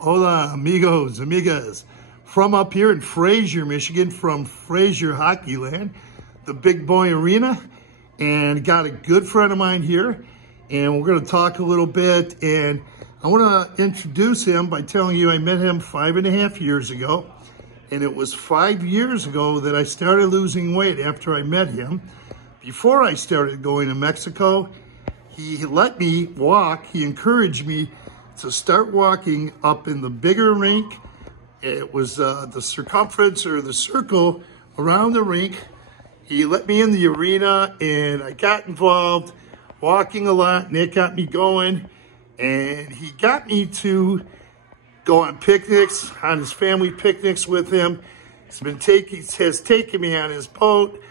Hola, amigos, amigas. From up here in Fraser, Michigan, from Fraser Hockey Land, the Big Boy Arena, and got a good friend of mine here, and we're going to talk a little bit, and I want to introduce him by telling you I met him 5.5 years ago, and it was 5 years ago that I started losing weight after I met him. Before I started going to Mexico, he let me walk, he encouraged me to start walking up in the bigger rink. It was the circumference or the circle around the rink. He let me in the arena and I got involved walking a lot, and it got me going. And he got me to go on picnics, on his family picnics with him. Has taken me on his boat.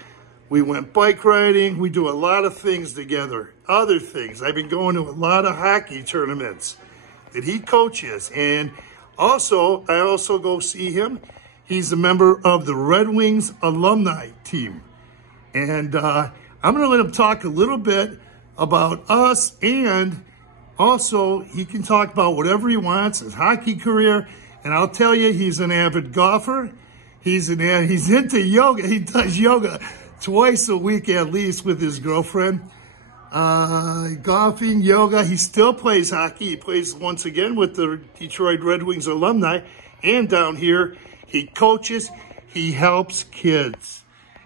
We went bike riding. We do a lot of things together. Other things. I've been going to a lot of hockey tournaments that he coaches. And also, I also go see him. He's a member of the Red Wings alumni team. And I'm going to let him talk a little bit about us, and also he can talk about whatever he wants, his hockey career. And I'll tell you, he's an avid golfer. He's into yoga. He does yoga twice a week at least with his girlfriend. Golfing, yoga. He still plays hockey. He plays once again with the Detroit Red Wings alumni. And down here, he coaches. He helps kids.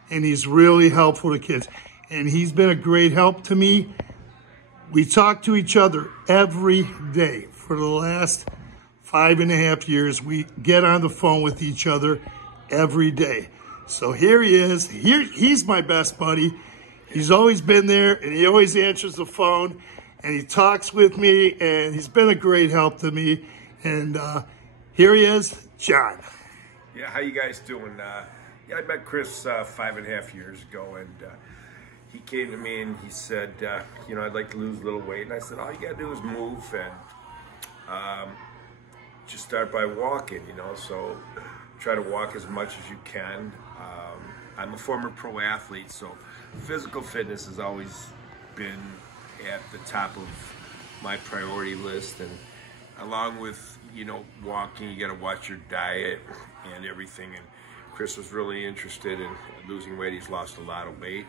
And he's really helpful to kids. And he's been a great help to me. We talk to each other every day. For the last 5.5 years, we get on the phone with each other every day. So here he is. He's my best buddy. He's always been there, and he always answers the phone, and he talks with me, and he's been a great help to me. And here he is, John. Yeah, how you guys doing? Yeah, I met Chris 5.5 years ago, and he came to me and he said, you know, I'd like to lose a little weight. And I said, all you got to do is move and just start by walking, you know. So try to walk as much as you can. I'm a former pro athlete, so physical fitness has always been at the top of my priority list. And along with, you know, walking, you got to watch your diet and everything. And Chris was really interested in losing weight. He's lost a lot of weight.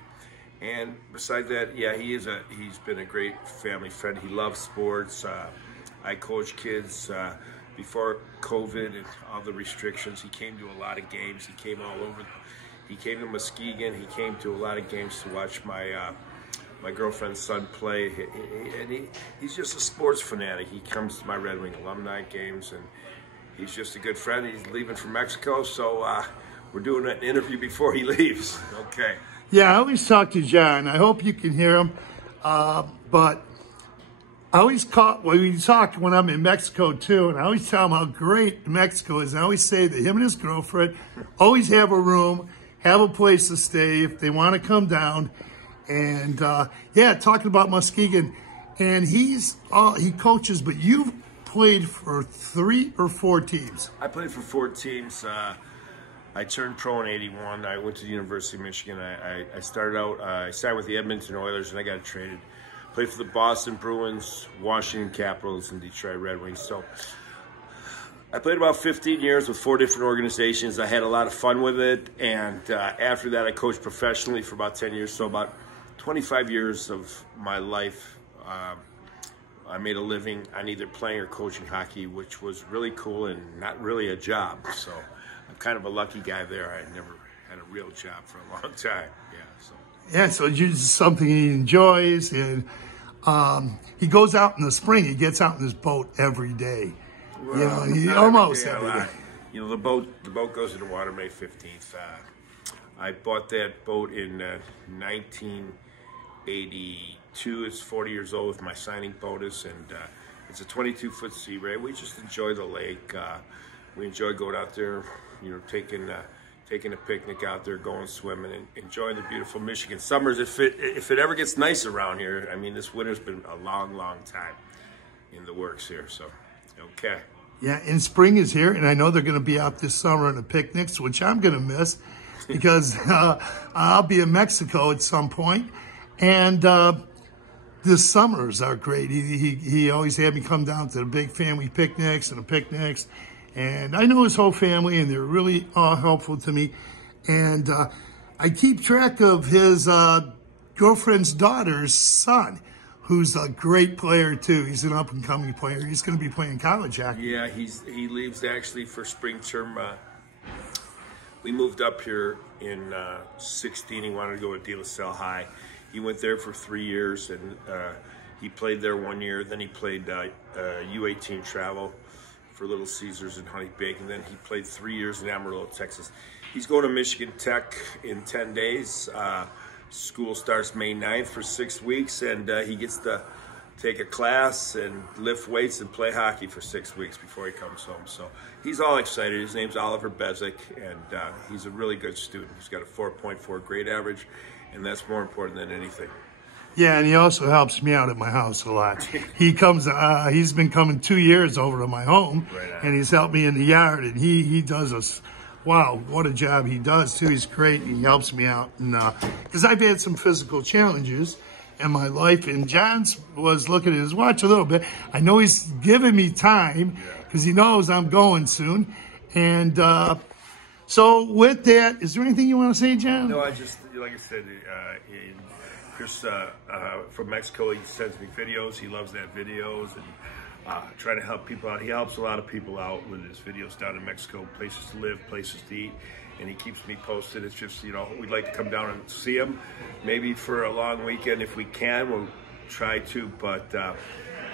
And besides that, yeah, he's been a great family friend. He loves sports. I coach kids. Before COVID and all the restrictions, he came to a lot of games. He came all over. He came to Muskegon. He came to a lot of games to watch my my girlfriend's son play. He's just a sports fanatic. He comes to my Red Wing alumni games, and he's just a good friend. He's leaving for Mexico, so we're doing an interview before he leaves. Okay. Yeah, I always talk to John. I hope you can hear him. But I always we talk when I'm in Mexico too, and I always tell him how great Mexico is. And I always say that him and his girlfriend always have a room, have a place to stay if they want to come down. And yeah, talking about Muskegon, and he coaches, but you've played for 3 or 4 teams. I played for 4 teams. I turned pro in '81. I went to the University of Michigan. I started out, I signed with the Edmonton Oilers, and I got traded. Played for the Boston Bruins, Washington Capitals, and Detroit Red Wings. So I played about 15 years with 4 different organizations. I had a lot of fun with it. And after that, I coached professionally for about 10 years. So about 25 years of my life, I made a living on either playing or coaching hockey, which was really cool and not really a job. So I'm kind of a lucky guy there. I never had a real job for a long time. Yeah, so it's just something he enjoys, and he goes out in the spring. He gets out in his boat every day. Well, you know, almost every day. You know, the boat goes in the water May 15th. I bought that boat in 1982. It's 40 years old with my signing bonus, and it's a 22-foot Sea Ray. We just enjoy the lake. We enjoy going out there, you know, taking a picnic out there, going swimming, and enjoying the beautiful Michigan summers. If it ever gets nice around here, I mean, this winter's been a long, long time in the works here. So, okay. Yeah, and spring is here, and I know they're going to be out this summer on the picnics, which I'm going to miss because I'll be in Mexico at some point. And the summers are great. He always had me come down to the big family picnics and the picnics. And I know his whole family, and they're really helpful to me. And I keep track of his girlfriend's daughter's son, who's a great player too. He's an up-and-coming player. He's going to be playing college hockey. Yeah, he leaves actually for spring term. We moved up here in 16. He wanted to go to De La Salle High. He went there for 3 years, and he played there 1 year. Then he played U18 travel for Little Caesars in Honey Bake, and then he played 3 years in Amarillo, Texas. He's going to Michigan Tech in 10 days. School starts May 9th for 6 weeks, and he gets to take a class and lift weights and play hockey for 6 weeks before he comes home. So he's all excited. His name's Oliver Bezic, and he's a really good student. He's got a 4.4 grade average, and that's more important than anything. Yeah, and he also helps me out at my house a lot. He comes, he's been coming 2 years over to my home, and he's helped me in the yard, and he does us. Wow, what a job he does too. He's great. He helps me out, and because I've had some physical challenges in my life, and John was looking at his watch a little bit. I know he's giving me time because he knows I'm going soon, and so with that, is there anything you want to say, John? No, I just, like I said, Chris from Mexico, he sends me videos. He loves that videos, and trying to help people out. He helps a lot of people out with his videos down in Mexico, places to live, places to eat, and he keeps me posted. It's just, you know, we'd like to come down and see him, maybe for a long weekend if we can. We'll try to, but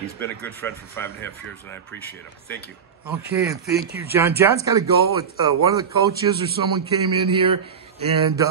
he's been a good friend for 5.5 years, and I appreciate him. Thank you. Okay, and thank you, John. John's got to go. One of the coaches or someone came in here, and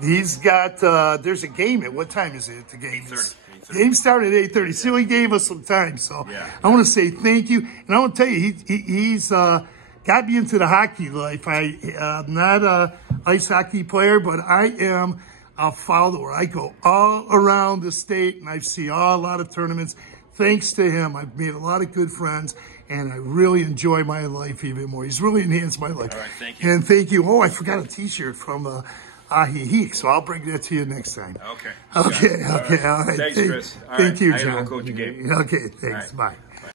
he's got, there's a game at, what time is it? The game 8:30. Game started at 8:30, so he gave us some time. So I want to say thank you. And I want to tell you, he's got me into the hockey life. I'm not a ice hockey player, but I am a follower. I go all around the state, and I see a lot of tournaments. Thanks to him, I've made a lot of good friends, and I really enjoy my life even more. He's really enhanced my life. All right, thank you. And thank you. Oh, I forgot a T-shirt from Ahi, so I'll bring that to you next time. Okay. Okay. All right. Thanks, Chris. Thank you, John. I will coach a game. Okay, thanks. Right. Bye.